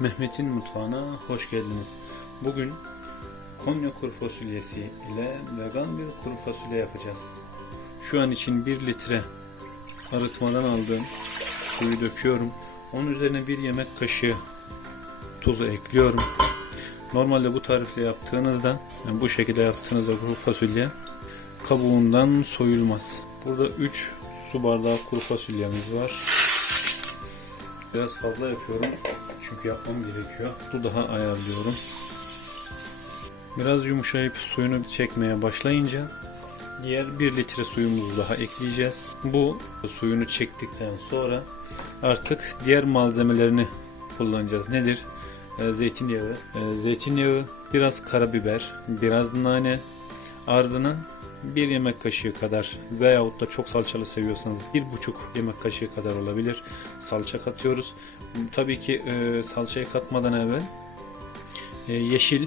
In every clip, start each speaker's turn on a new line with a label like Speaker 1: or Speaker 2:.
Speaker 1: Mehmet'in mutfağına hoş geldiniz. Bugün Konya kuru fasulyesi ile vegan bir kuru fasulye yapacağız. Şu an için 1 litre arıtmadan aldığım suyu döküyorum. Onun üzerine bir yemek kaşığı tuzu ekliyorum. Normalde bu tarifle yaptığınızda, yani bu şekilde yaptığınızda kuru fasulye kabuğundan soyulmaz. Burada 3 su bardağı kuru fasulyemiz var. Biraz fazla yapıyorum. Çünkü yapmam gerekiyor. Su daha ayarlıyorum. Biraz yumuşayıp suyunu çekmeye başlayınca diğer 1 litre suyumuzu daha ekleyeceğiz. Bu suyunu çektikten sonra artık diğer malzemelerini kullanacağız. Nedir? Ee, zeytinyağı, ee, zeytinyağı, biraz karabiber, biraz nane, ardından bir yemek kaşığı kadar veyahut da çok salçalı seviyorsanız bir buçuk yemek kaşığı kadar olabilir salça katıyoruz. Tabii ki e, salçayı katmadan evvel e, yeşil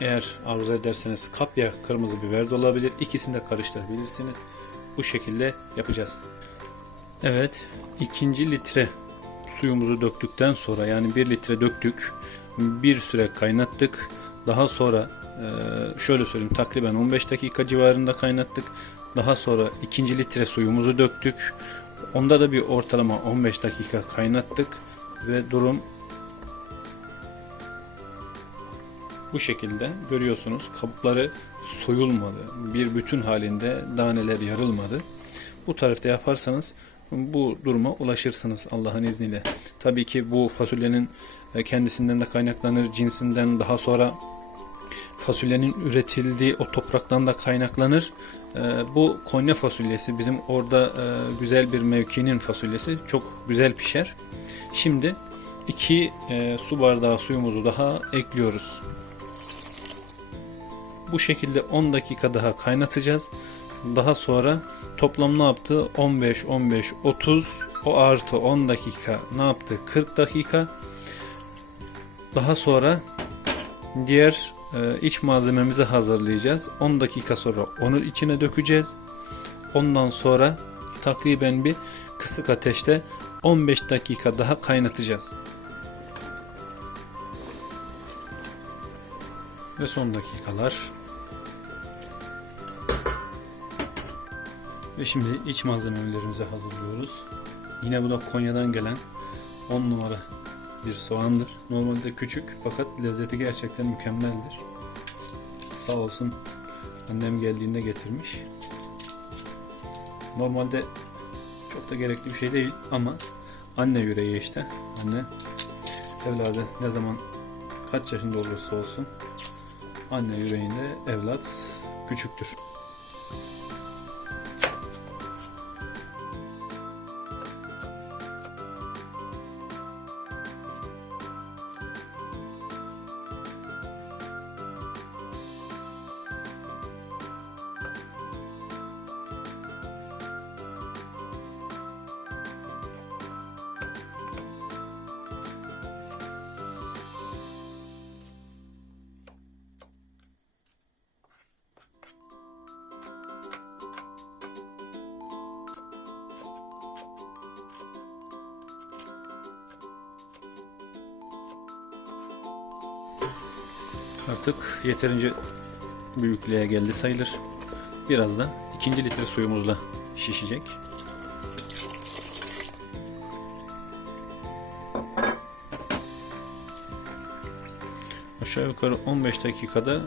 Speaker 1: eğer arzu ederseniz kapya kırmızı biber de olabilir. İkisini de karıştırabilirsiniz. Bu şekilde yapacağız. Evet ikinci litre suyumuzu döktükten sonra yani bir litre döktük. Bir süre kaynattık. Daha sonra şöyle söyleyeyim takriben 15 dakika civarında kaynattık. Daha sonra ikinci litre suyumuzu döktük. Onda da bir ortalama 15 dakika kaynattık ve durum bu şekilde görüyorsunuz. Kabukları soyulmadı. Bir bütün halinde daneler yarılmadı. Bu tarifte yaparsanız bu duruma ulaşırsınız Allah'ın izniyle. Tabii ki bu fasulyenin kendisinden de kaynaklanır, cinsinden daha sonra fasulyenin üretildiği o topraktan da kaynaklanır. Ee, bu Konya fasulyesi bizim orada e, güzel bir mevkinin fasulyesi çok güzel pişer. Şimdi 2 e, su bardağı suyumuzu daha ekliyoruz. Bu şekilde 10 dakika daha kaynatacağız. Daha sonra toplam ne yaptı? 15, 15, 30, o artı 10 dakika ne yaptı? 40 dakika. Daha sonra diğer iç malzememizi hazırlayacağız. 10 dakika sonra onu içine dökeceğiz. Ondan sonra takriben bir kısık ateşte 15 dakika daha kaynatacağız. Ve son dakikalar. Ve şimdi iç malzemelerimizi hazırlıyoruz. Yine bu da Konya'dan gelen 10 numara bir soğandır. Normalde küçük fakat lezzeti gerçekten mükemmeldir. Sağ olsun annem geldiğinde getirmiş. Normalde çok da gerekli bir şey değil ama anne yüreği işte. Anne evladı ne zaman kaç yaşında olursa olsun anne yüreğinde evlat küçüktür. Artık yeterince büyüklüğe geldi sayılır. Biraz da ikinci litre suyumuzla şişecek. Aşağı yukarı 15 dakikada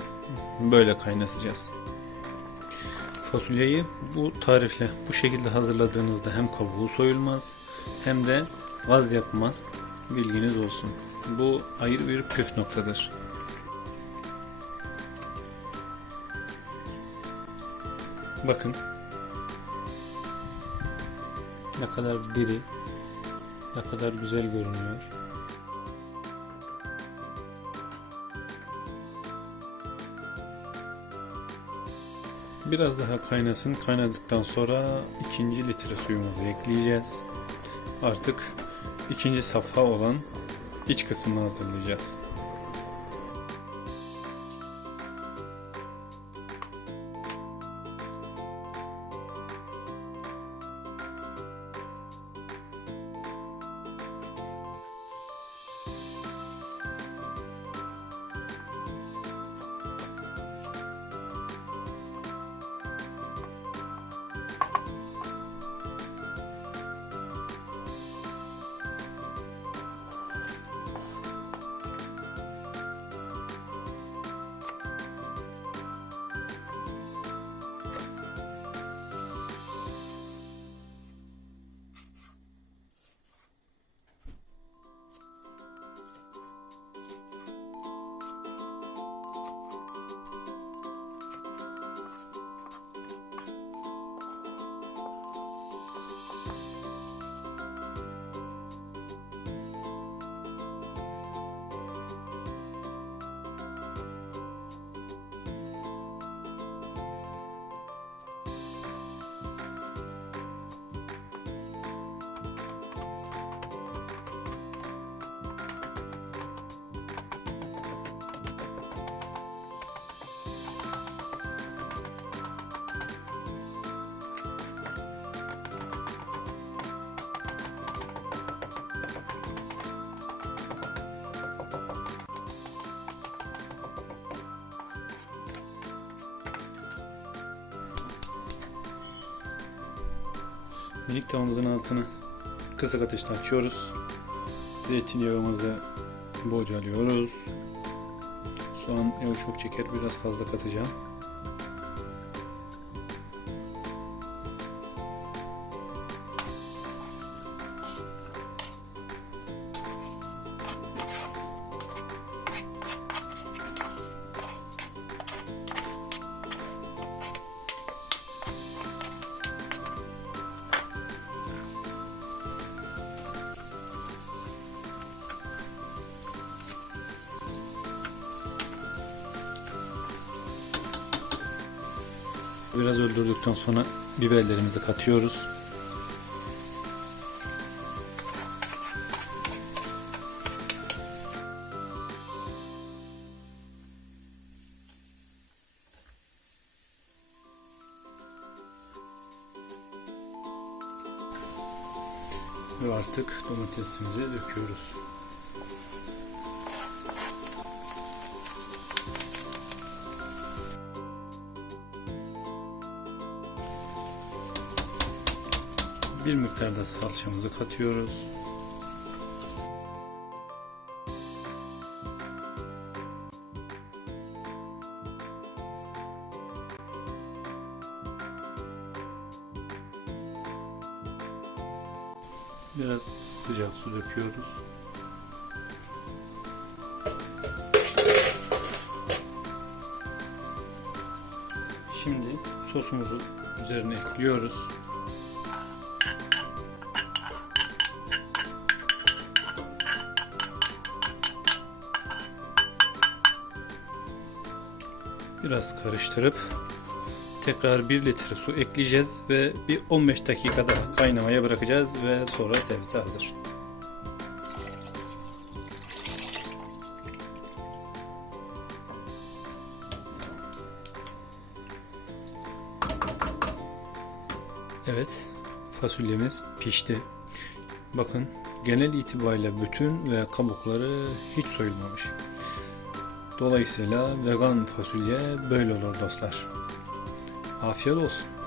Speaker 1: böyle kaynatacağız. Fasulyeyi bu tarifle bu şekilde hazırladığınızda hem kabuğu soyulmaz hem de gaz yapmaz. Bilginiz olsun. Bu ayrı bir püf noktadır. Bakın. Ne kadar diri, ne kadar güzel görünüyor. Biraz daha kaynasın. Kaynadıktan sonra ikinci litre suyumuzu ekleyeceğiz. Artık ikinci safha olan iç kısmını hazırlayacağız. Minik tavamızın altını kısık ateşte açıyoruz. Zeytinyağımızı bocalıyoruz. Soğan yağı çok çeker biraz fazla katacağım. Biraz öldürdükten sonra biberlerimizi katıyoruz. Ve artık domatesimizi döküyoruz. Bir miktar da salçamızı katıyoruz. Biraz sıcak su döküyoruz. Şimdi sosumuzu üzerine ekliyoruz. Biraz karıştırıp tekrar 1 litre su ekleyeceğiz ve bir 15 dakika daha kaynamaya bırakacağız ve sonra servise hazır. Evet, fasulyemiz pişti. Bakın genel itibariyle bütün ve kabukları hiç soyulmamış. Dolayısıyla vegan fasulye böyle olur dostlar. Afiyet olsun.